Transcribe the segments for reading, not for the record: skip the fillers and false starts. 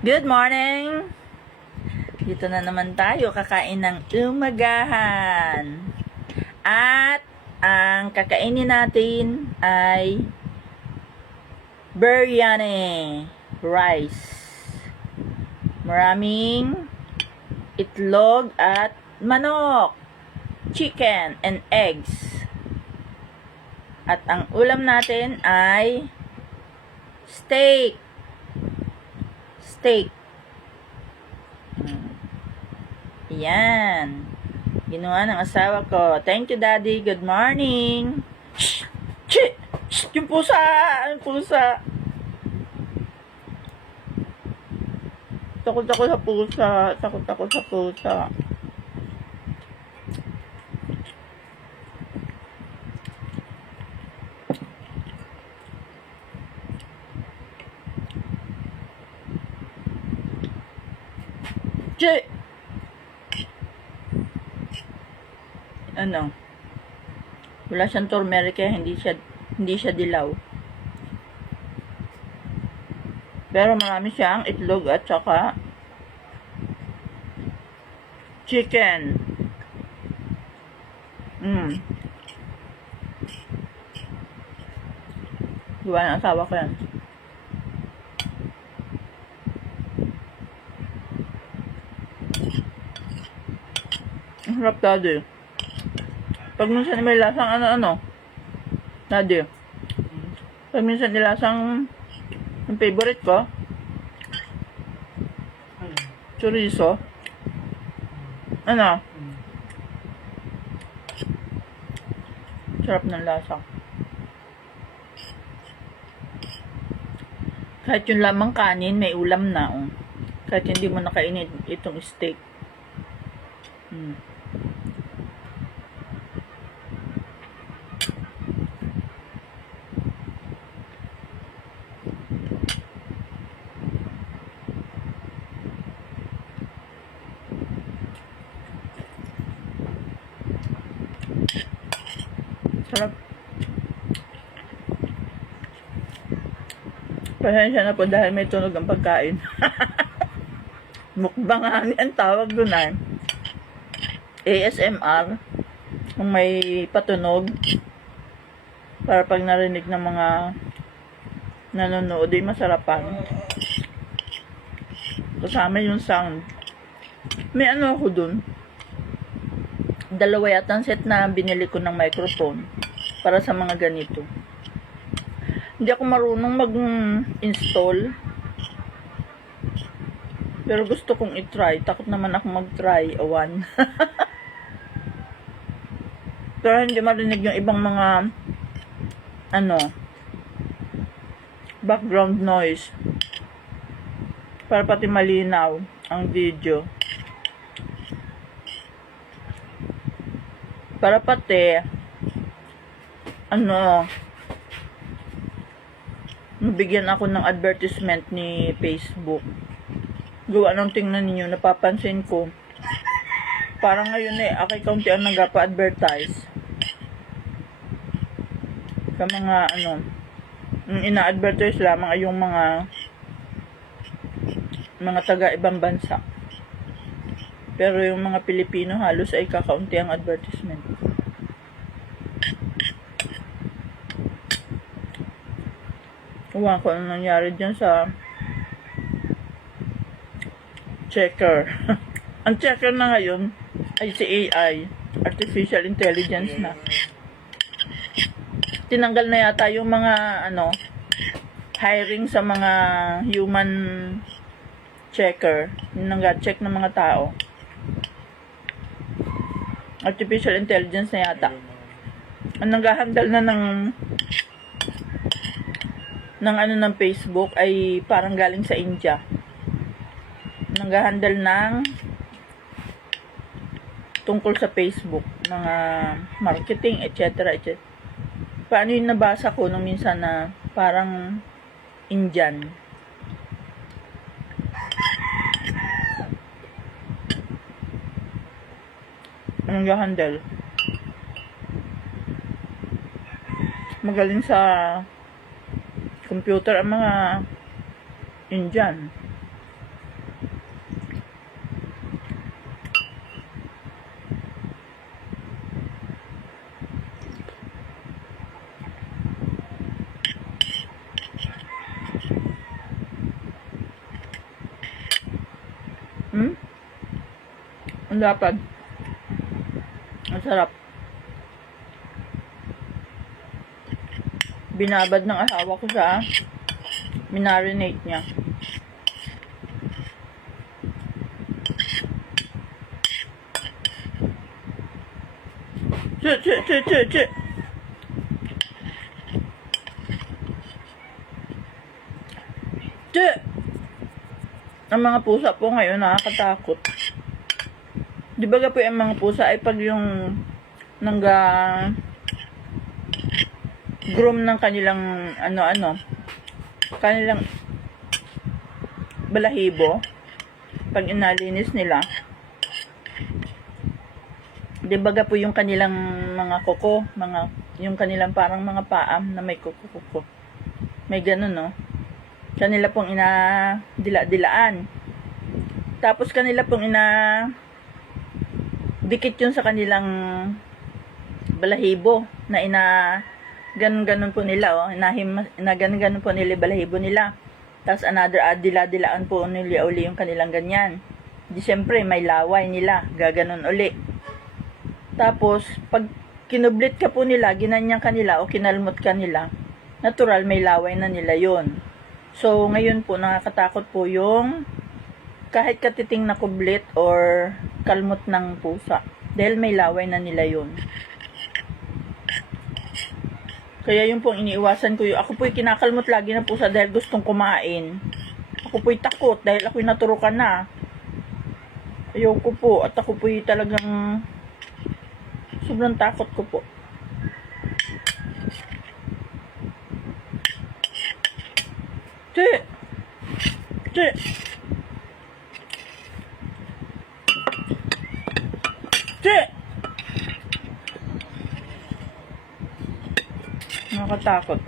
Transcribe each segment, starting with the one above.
Good morning! Dito na naman tayo, kakain ng umagahan. At ang kakainin natin ay biryani rice. Maraming itlog at manok, chicken and eggs. At ang ulam natin ay steak. Yan. Ginawa ng asawa ko. Thank you, Daddy. Good morning. Shh! Shh! Shh! Yung pusa! Yung pusa! Takot ako sa pusa. Takot ako sa pusa. Shh! Ano? Wala siyang turmeric kaya hindi siya dilaw. Pero marami siyang itlog at saka chicken. Gawa ng asawa ko yan. Ang sarap, Daddy. Pag minsan may lasang ano, Daddy. Pag minsan nilasang yung favorite ko, chorizo. Ano? Sarap ng lasa. Kahit yung lamang kanin, may ulam na. Oh. Kahit hindi mo nakainin itong steak. Sarap. Pasensya na po dahil may tunog ang pagkain. Mukbang ang tawag doon ay ASMR. Kung may patunog para pag narinig ng mga nanonood ay masarapan. Kasama yung sound. May ano ako doon. Dalawa yata ang set na binili ko ng microphone para sa mga ganito. Hindi ako marunong mag-install. Pero gusto kong i-try. Takot naman ako mag-try. Awan. Pero hindi marinig yung ibang mga background noise. Para pati malinaw ang video. Para pati mabigyan ako ng advertisement ni Facebook. Gawa nung tingnan ninyo, napapansin ko parang ngayon akay kaunti ang nagpa-advertise sa mga ina-advertise lamang ay yung mga taga ibang bansa. Pero yung mga Pilipino halos ay kakaunti ang advertisement. Ewan ko ano nangyari dyan sa checker. Ang checker na ngayon ay si AI, Artificial Intelligence na. Tinanggal na yata yung mga hiring sa mga human checker. Yung nag-check ng mga tao. Artificial Intelligence na yata. Ang nag-handle na ng Facebook ay parang galing sa India. Nag-handle ng tungkol sa Facebook, mga marketing, etc. Paano yung nabasa ko nung minsan na parang Indian. Anong nag-handle? Magaling sa computer ang mga Indian. Hmm? Ang lapad. Ang sarap. Binabad ng asawa ko sa minarinate niya. Che. Ang mga pusa po ngayon nakakatakot. Di ba po yung mga pusa ay pag yung groom ng kanilang kanilang balahibo, pag inalinis nila, di ba po yung kanilang mga kuko, yung kanilang parang mga paam na may kuko, may ganun, no? Kanila pong dila-dilaan. Tapos kanila pong dikit yun sa kanilang balahibo na ganun po nila, oh. Ganun po nila balahibo nila. Tapos another dila-dilaan po nila uli yung kanilang ganyan. Di syempre may laway nila, gaganon uli. Tapos pag kinublit ka po nila, ginanyan kanila o kinalmot kanila, natural may laway na nila yon. So ngayon po nakakatakot po yung kahit katiting na kublit or kalmot ng pusa, dahil may laway na nila yun. Kaya yun pong iniiwasan ko. Ako po'y kinakalmot lagi ng pusa dahil gustong kumain. Ako po'y takot dahil ako'y naturukan na. Ayoko po. At ako po'y talagang sobrang takot ko po. Che! Nakakatakot.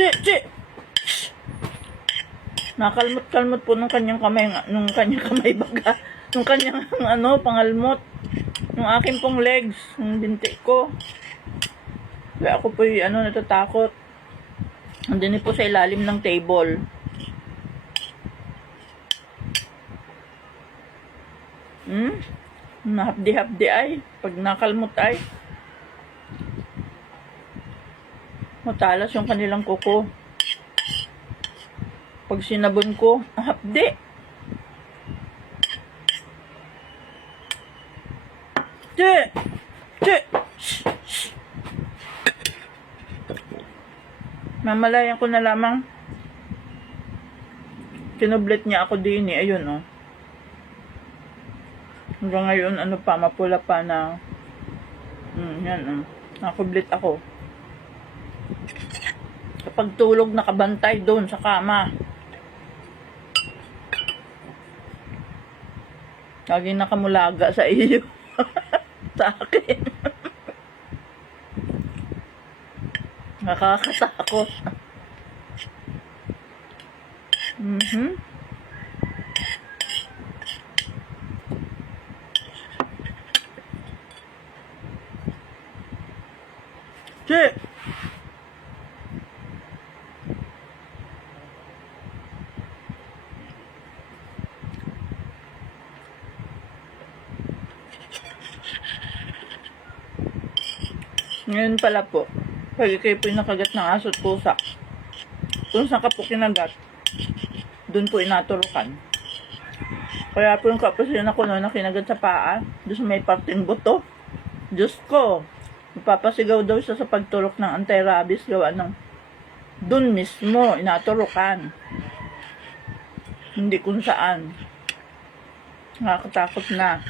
Che! Nakalmot-kalmot po nung kanyang kamay baga. Nung kanyang pangalmot. Nung aking pong legs, yung binti ko. Kaya ako po natatakot. Andun po sa ilalim ng table. Nahapdi-hapdi ay. Pag nakalmot ay. Matalas yung kanilang kuko. Pag sinabon ko, hapdi. Che! Mamalayan ko na lamang. Kinublit niya ako din eh. Ayun, oh. Hanggang ngayon, mapula pa na. Yan, oh. Nakublit ako. Kapag tulog, nakabantay doon sa kama. Lagi nakamulaga sa iyo. Sa akin. Nakakatakot. Che! Ngayon pala po, pag kayo po nakagat ng aso at pusa, kung saan ka po kinagat, doon po inaturukan. Kaya po yung kapasin ako na kinagat sa paa, doon sa may parting buto. Diyos ko, mapapasigaw daw siya sa pagturok ng anti-rabies gawa ng doon mismo inaturukan. Hindi kung saan. Nakakatakot na.